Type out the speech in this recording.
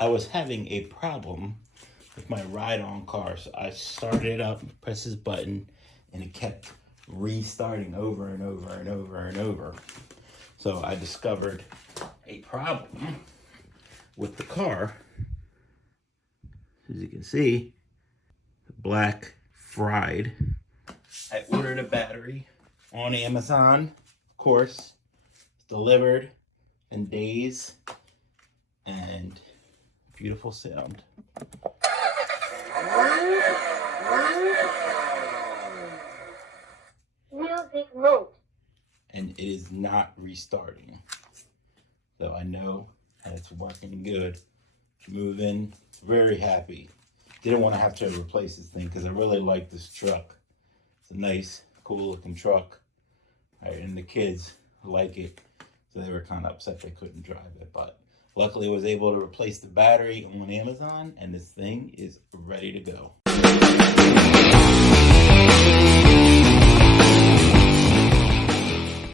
I was having a problem with my ride-on car. So I started it up, pressed this button, and it kept restarting over and over and over and over. So I discovered a problem with the car. As you can see, the black fried. I ordered a battery on Amazon, of course. It's delivered in days, and beautiful sound. Music mode. And it is not restarting. So I know that it's working good. Moving, very happy. Didn't want to have to replace this thing because I really like this truck. It's a nice, cool looking truck. All right, and the kids like it, so they were kind of upset they couldn't drive it. But luckily I was able to replace the battery on Amazon, and this thing is ready to go.